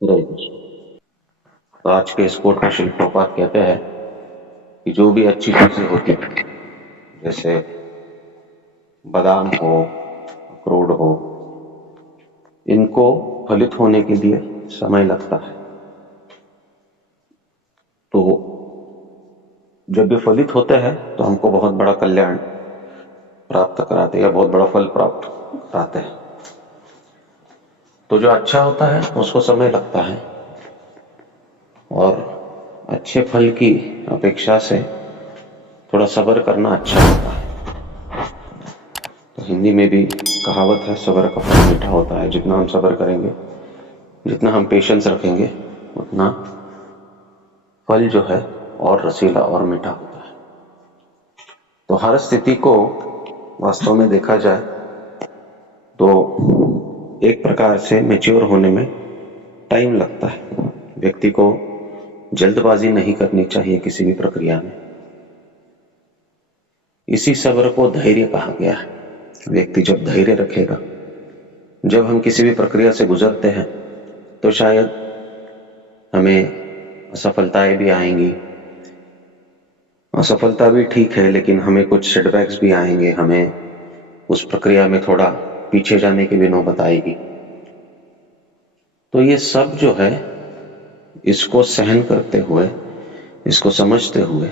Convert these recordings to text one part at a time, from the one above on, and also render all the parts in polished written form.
हरे कृष्ण। तो आज के इस कोट में श्री प्रभुपाद कहते हैं कि जो भी अच्छी चीजें होती हैं, जैसे बादाम हो, अखरोट हो, इनको फलित होने के लिए समय लगता है। तो जब ये फलित होते हैं तो हमको बहुत बड़ा कल्याण प्राप्त कराते हैं या बहुत बड़ा फल प्राप्त कराते हैं। तो जो अच्छा होता है उसको समय लगता है और अच्छे फल की अपेक्षा से थोड़ा सब्र करना अच्छा होता है। तो हिंदी में भी कहावत है, सब्र का फल मीठा होता है। जितना हम सब्र करेंगे, जितना हम पेशेंस रखेंगे, उतना फल जो है और रसीला और मीठा होता है। तो हर स्थिति को वास्तव में देखा जाए तो एक प्रकार से मैच्योर होने में टाइम लगता है। व्यक्ति को जल्दबाजी नहीं करनी चाहिए किसी भी प्रक्रिया में। इसी सब्र को धैर्य कहा गया है। व्यक्ति जब धैर्य रखेगा, जब हम किसी भी प्रक्रिया से गुजरते हैं तो शायद हमें असफलताएं भी आएंगी। असफलता भी ठीक है, लेकिन हमें कुछ सेटबैक्स भी आएंगे। हमें उस प्रक्रिया में थोड़ा पीछे जाने की भी नौबत आएगी। तो ये सब जो है, इसको सहन करते हुए, इसको समझते हुए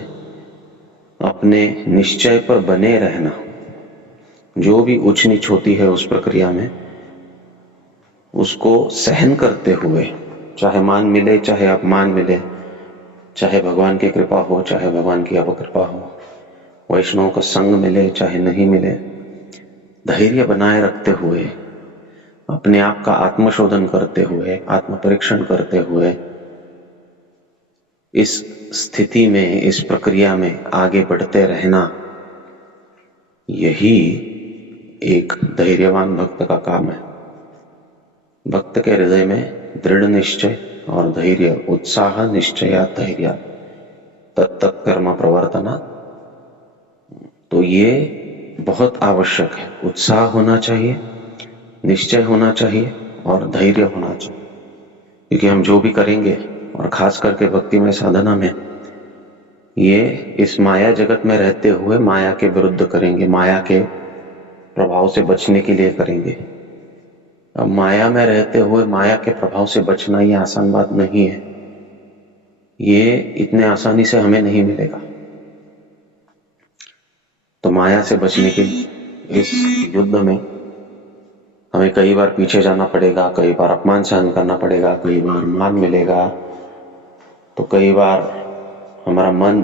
अपने निश्चय पर बने रहना, जो भी ऊंच नीच होती है उस प्रक्रिया में, उसको सहन करते हुए, चाहे मान मिले चाहे अपमान मिले, चाहे भगवान की कृपा हो चाहे भगवान की अपकृपा हो, वैष्णव का संग मिले चाहे नहीं मिले, धैर्य बनाए रखते हुए, अपने आप का आत्मशोधन करते हुए, आत्म परीक्षण करते हुए, इस स्थिति में, इस प्रक्रिया में आगे बढ़ते रहना, यही एक धैर्यवान भक्त का काम है। भक्त के हृदय में दृढ़ निश्चय और धैर्य, उत्साह निश्चया धैर्य तत्त कर्म प्रवर्तना, तो ये बहुत आवश्यक है। उत्साह होना चाहिए, निश्चय होना चाहिए और धैर्य होना चाहिए। क्योंकि हम जो भी करेंगे, और खास करके भक्तिमय साधना में, ये इस माया जगत में रहते हुए माया के विरुद्ध करेंगे, माया के प्रभाव से बचने के लिए करेंगे। अब माया में रहते हुए माया के प्रभाव से बचना ये आसान बात नहीं है। ये इतने आसानी से हमें नहीं मिलेगा। तो माया से बचने के लिए इस युद्ध में हमें कई बार पीछे जाना पड़ेगा, कई बार अपमान सहन करना पड़ेगा, कई बार मान मिलेगा, तो कई बार हमारा मन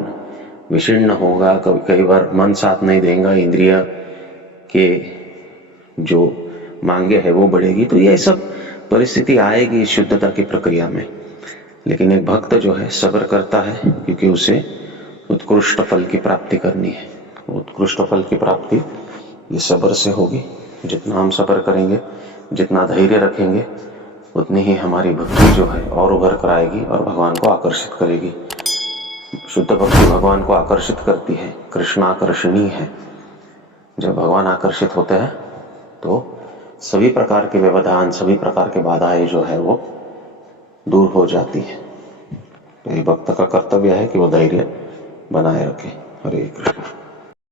विशीर्ण होगा, कई बार मन साथ नहीं देगा, इंद्रिय के जो मांगे है वो बढ़ेगी। तो ये सब परिस्थिति आएगी इस शुद्धता की प्रक्रिया में। लेकिन एक भक्त जो है सब्र करता है, क्योंकि उसे उत्कृष्ट फल की प्राप्ति करनी है। उत्कृष्ट फल की प्राप्ति ये सब्र से होगी। जितना हम सब्र करेंगे, जितना धैर्य रखेंगे, उतनी ही हमारी भक्ति जो है और उभर कर आएगी और भगवान को आकर्षित करेगी। शुद्ध भक्ति भगवान को आकर्षित करती है, कृष्ण आकर्षणीय है। जब भगवान आकर्षित होते हैं तो सभी प्रकार के व्यवधान, सभी प्रकार के बाधाएं जो है वो दूर हो जाती है। तो ये भक्त का कर्तव्य है कि वो धैर्य बनाए रखे। हरे कृष्ण।